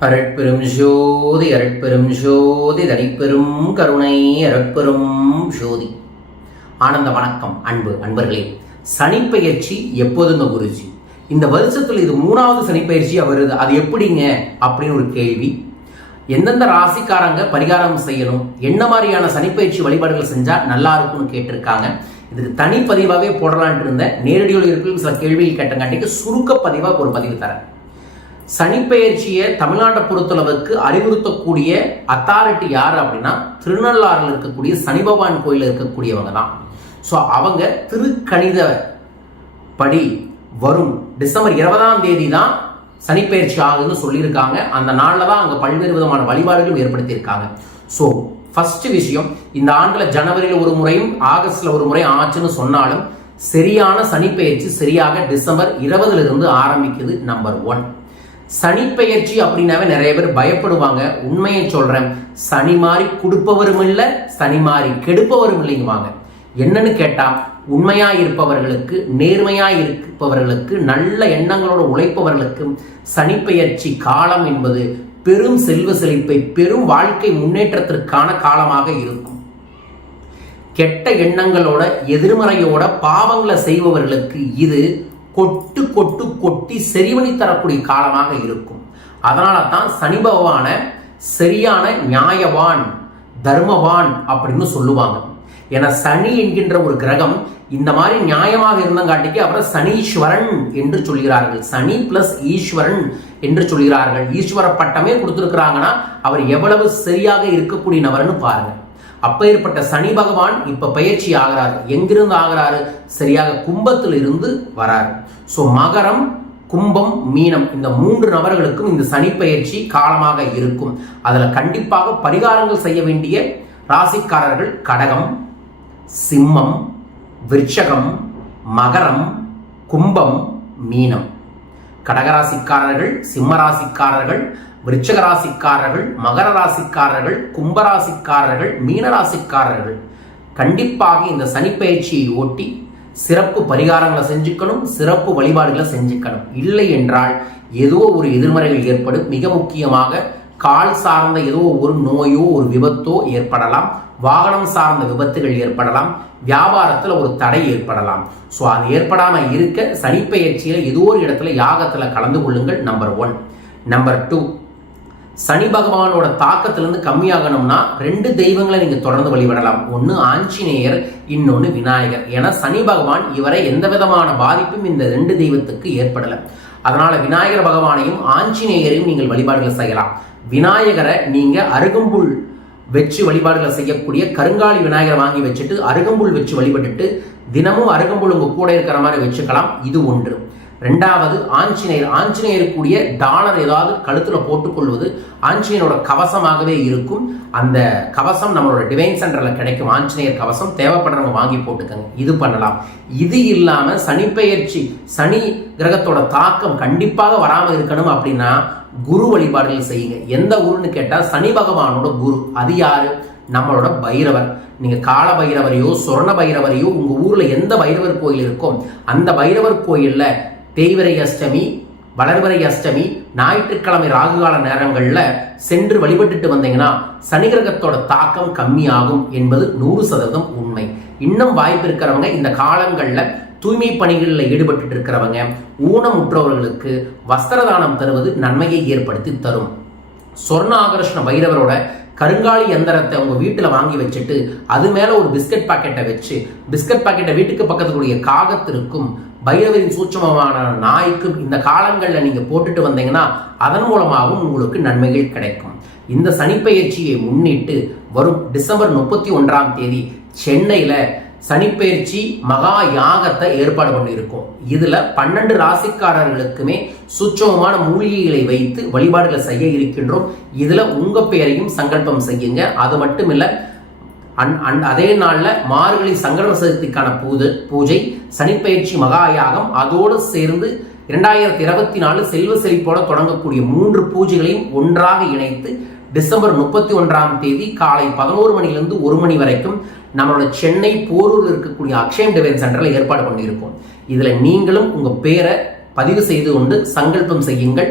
அரட்பெரும் ஜோதி அரட்பெரும் ஜோதி தனிப்பெரும் கருணை அரட்பெரும் ஜோதி. ஆனந்த வணக்கம் அன்பு அன்பர்களே. சனிப்பெயர்ச்சி எப்போதுங்க குருஜி? இந்த வருஷத்தில் இது மூணாவது சனிப்பெயர்ச்சி வருது. அது எப்படிங்க அப்படின்னு ஒரு கேள்வி. எந்தெந்த ராசிக்காரங்க பரிகாரம் செய்யணும்? என்ன மாதிரியான சனிப்பயிற்சி வழிபாடுகள் செஞ்சால் நல்லா இருக்கும்னு கேட்டிருக்காங்க. இதுக்கு தனிப்பதிவாகவே போடலான்ட்டு இருந்தேன். நேரடியில் இருக்கும் சில கேள்விகள் கேட்டங்காட்டிக்கு சுருக்க பதிவாக ஒரு பதிவு தரேன். சனிப்பெயர்ச்சியை தமிழ்நாட்டை பொறுத்தளவுக்கு அறிவுறுத்தக்கூடிய அத்தாரிட்டி யார் அப்படின்னா திருநள்ளாறில் இருக்கக்கூடிய சனி பகவான் கோயிலில் இருக்கக்கூடியவங்க தான். ஸோ அவங்க திருக்கணித படி வரும் டிசம்பர் இருபதாம் தேதி தான் சனிப்பெயர்ச்சி ஆகுதுன்னு சொல்லியிருக்காங்க. அந்த நாளில் தான் அங்கே பல்வேறு விதமான வழிபாடுகளும் ஏற்படுத்தியிருக்காங்க. ஸோ ஃபர்ஸ்ட் விஷயம் இந்த ஆண்டில் ஜனவரியில் ஒரு முறையும் ஆகஸ்டில் ஒரு முறை ஆச்சுன்னு சொன்னாலும் சரியான சனிப்பெயர்ச்சி சரியாக டிசம்பர் இருபதுல இருந்து ஆரம்பிக்குது நம்பர் ஒன் சனிப்பெயர்ச்சி அப்படின்னாவே நிறைய பேர் பயப்படுவாங்க. உண்மையை சொல்கிறேன் சனி மாறி கொடுப்பவரும் இல்லை சனி மாறி கெடுப்பவரும் இல்லைங்குவாங்க. என்னன்னு கேட்டால் உண்மையா இருப்பவர்களுக்கு நேர்மையா இருப்பவர்களுக்கு நல்ல எண்ணங்களோடு உழைப்பவர்களுக்கு சனிப்பெயர்ச்சி காலம் என்பது பெரும் செல்வ செழிப்பை பெரும் வாழ்க்கை முன்னேற்றத்திற்கான காலமாக இருக்கும். கெட்ட எண்ணங்களோட எதிர்மறையோட பாவங்களை செய்பவர்களுக்கு இது கொட்டு கொட்டு கொட்டி செறிவணி தரக்கூடிய காலமாக இருக்கும். அதனால தான் சனி பகவான சரியான நியாயவான் தர்மவான் அப்படின்னு சொல்லுவாங்க. ஏன்னா சனி என்கின்ற ஒரு கிரகம் இந்த மாதிரி நியாயமாக இருந்தங்காட்டிக்கு அப்புறம் சனீஸ்வரன் என்று சொல்கிறார்கள். சனி பிளஸ் ஈஸ்வரன் என்று சொல்கிறார்கள். ஈஸ்வர பட்டமே கொடுத்துருக்கிறாங்கன்னா அவர் எவ்வளவு சரியாக இருக்கக்கூடிய நபர்னு பாருங்க. அப்பேற்பட்ட சனி பகவான் இப்ப பயிற்சி ஆகிறாரு. எங்கிருந்து ஆகிறாரு? சரியாக கும்பத்தில் இருந்து வராரு. ஸோ மகரம் கும்பம் மீனம் இந்த மூன்று நபர்களுக்கும் இந்த சனி பயிற்சி காலமாக இருக்கும். அதுல கண்டிப்பாக பரிகாரங்கள் செய்ய வேண்டிய ராசிக்காரர்கள் கடகம் சிம்மம் விருட்சகம் மகரம் கும்பம் மீனம். கடகராசிக்காரர்கள் சிம்மராசிக்காரர்கள் விருச்சக ராசிக்காரர்கள் மகர ராசிக்காரர்கள் கும்பராசிக்காரர்கள் மீனராசிக்காரர்கள் கண்டிப்பாக இந்த சனிப்பயிற்சியை ஓட்டி சிறப்பு பரிகாரங்களை செஞ்சுக்கணும் சிறப்பு வழிபாடுகளை செஞ்சுக்கணும். இல்லை என்றால் ஏதோ ஒரு எதிர்மறைகள் ஏற்படும். மிக முக்கியமாக கால் சார்ந்த ஏதோ ஒரு நோயோ ஒரு விபத்தோ ஏற்படலாம். வாகனம் சார்ந்த விபத்துகள் ஏற்படலாம். வியாபாரத்தில் ஒரு தடை ஏற்படலாம். ஸோ அது ஏற்படாமல் இருக்க சனிப்பெயர்ச்சியில் ஏதோ ஒரு இடத்துல யாகத்தில் கலந்து கொள்ளுங்கள் number one number two Shani பகவானோட தாக்கத்திலிருந்து கம்மியாகணும்னா ரெண்டு தெய்வங்களை நீங்க தொடர்ந்து வழிபடலாம். ஒன்று ஆஞ்சநேயர் இன்னொன்று விநாயகர். ஏன்னா சனி பகவான் இவரை எந்த விதமான பாதிப்பும் இந்த ரெண்டு தெய்வத்துக்கு ஏற்படலை. அதனால விநாயகர் பகவானையும் ஆஞ்சநேயரையும் நீங்கள் வழிபாடுகள் செய்யலாம். விநாயகரை நீங்க அருகம்புல் வச்சு வழிபாடுகளை செய்யக்கூடிய கருங்காலி விநாயகரை வாங்கி வச்சுட்டு அருகம்புல் வச்சு வழிபட்டுட்டு தினமும் அருகம்புல் உங்க கூட இருக்கிற மாதிரி வச்சுக்கலாம். இது ஒன்று. ரெண்டாவது ஆஞ்சநேயர். ஆஞ்சநேயர் கூடிய டாலர் ஏதாவது கழுத்தில் போட்டுக்கொள்வது ஆஞ்சநேயரோட கவசமாகவே இருக்கும். அந்த கவசம் நம்மளோட டிவைன் சென்டரில் கிடைக்கும். ஆஞ்சநேயர் கவசம் தேவைப்படுறவங்க வாங்கி போட்டுக்கோங்க. இது பண்ணலாம். இது இல்லாமல் சனிப்பெயர்ச்சி சனி கிரகத்தோட தாக்கம் கண்டிப்பாக வராமல் இருக்கணும் அப்படின்னா குரு வழிபாடுகள் செய்யுங்க. எந்த குருன்னு கேட்டால் சனி பகவானோட குரு. அது யாரு? நம்மளோட பைரவர். நீங்கள் கால பைரவரையோ சொர்ண பைரவரையோ உங்கள் ஊரில் எந்த பைரவர் கோயில் இருக்கோ அந்த பைரவர் கோயிலில் தேய்வரை அஷ்டமி வளர்வரை அஷ்டமி ஞாயிற்றுக்கிழமை ராகுகால நேரங்களில் சென்று வழிபட்டுட்டு வந்தீங்கன்னா சனி கிரகத்தோட தாக்கம் கம்மியாகும் என்பது நூறு சதவீதம் உண்மை. இன்னும் வாய்ப்பு இருக்கிறவங்க இந்த காலங்களில் தூய்மை பணிகளில் ஈடுபட்டு இருக்கிறவங்க ஊனமுற்றவர்களுக்கு வஸ்திரதானம் தருவது நன்மையை ஏற்படுத்தி தரும். சொர்ண ஆகர்ஷ்ண பைரவரோட கருங்காலி எந்திரத்தை உங்க வீட்டில் வாங்கி வச்சுட்டு அது மேல ஒரு பிஸ்கட் பாக்கெட்டை வச்சு பிஸ்கட் பாக்கெட்டை வீட்டுக்கு பக்கத்துக்குரிய காகத்திற்கும் பைரவரின் சூட்சமமான நாய்க்கும் இந்த காலங்களில் நீங்க போட்டுட்டு வந்தீங்கன்னா அதன் மூலமாகவும் உங்களுக்கு நன்மைகள் கிடைக்கும். இந்த சனிப்பெயர்ச்சியை முன்னிட்டு வரும் டிசம்பர் முப்பத்தி ஒன்றாம் தேதி சென்னையில சனிப்பெயர்ச்சி மகா யாகத்தை ஏற்பாடு பண்ணியிருக்கோம். இதில் பன்னெண்டு ராசிக்காரர்களுக்குமே சுச்சமமான மூலிகைகளை வைத்து வழிபாடுகளை செய்ய இருக்கின்றோம். இதில் உங்கள் பெயரையும் சங்கல்பம் செய்யுங்க. அது மட்டும் இல்லை அன் அன் அதே நாளில் மார்கழி சங்கர சதுர்த்திக்கான பூஜை பூஜை சனிப்பயிற்சி மகாயாகம் அதோடு சேர்ந்து இரண்டாயிரத்தி இருபத்தி நாலு செல்வ செழிப்போட தொடங்கக்கூடிய மூன்று பூஜைகளையும் ஒன்றாக இணைத்து டிசம்பர் முப்பத்தி ஒன்றாம் தேதி காலை பதினோரு மணிலிருந்து ஒரு மணி வரைக்கும் நம்மளோட சென்னை போரூரில் இருக்கக்கூடிய அக்ஷயம் டிவைன் சென்டரில் ஏற்பாடு பண்ணியிருக்கோம். இதில் நீங்களும் உங்கள் பேரை பதிவு செய்து கொண்டு சங்கல்பம் செய்யுங்கள்.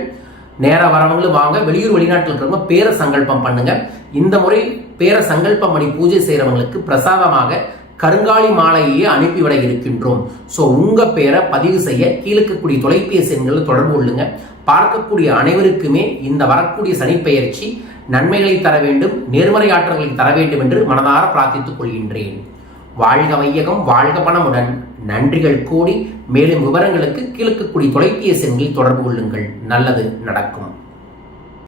நேராக வரவங்களும் வாங்க. வெளியூர் வெளிநாட்டில் இருக்கிறவங்க பேர சங்கல்பம் பண்ணுங்க. இந்த முறை பேர சங்கல்பம் பண்ணி பூஜை செய்கிறவங்களுக்கு பிரசாதமாக கருங்காலி மாலையே அனுப்பிவிட இருக்கின்றோம். ஸோ உங்கள் பேரை பதிவு செய்ய கீழக்கக்கூடிய தொலைபேசி எண்களில் தொடர்பு கொள்ளுங்க. பார்க்கக்கூடிய அனைவருக்குமே இந்த வரக்கூடிய சனிப்பெயர்ச்சி நன்மைகளை தர வேண்டும் நேர்மறை ஆற்றல்களை தர வேண்டும் என்று மனதார பிரார்த்தித்துக் கொள்கின்றேன். வாழ்க வையகம் வாழ்க பணமுடன். நன்றிகள் கூடி மேலும் விவரங்களுக்கு கீழக்கக்கூடிய தொலைபேசி எண்களில் தொடர்பு கொள்ளுங்கள். நல்லது நடக்கும்.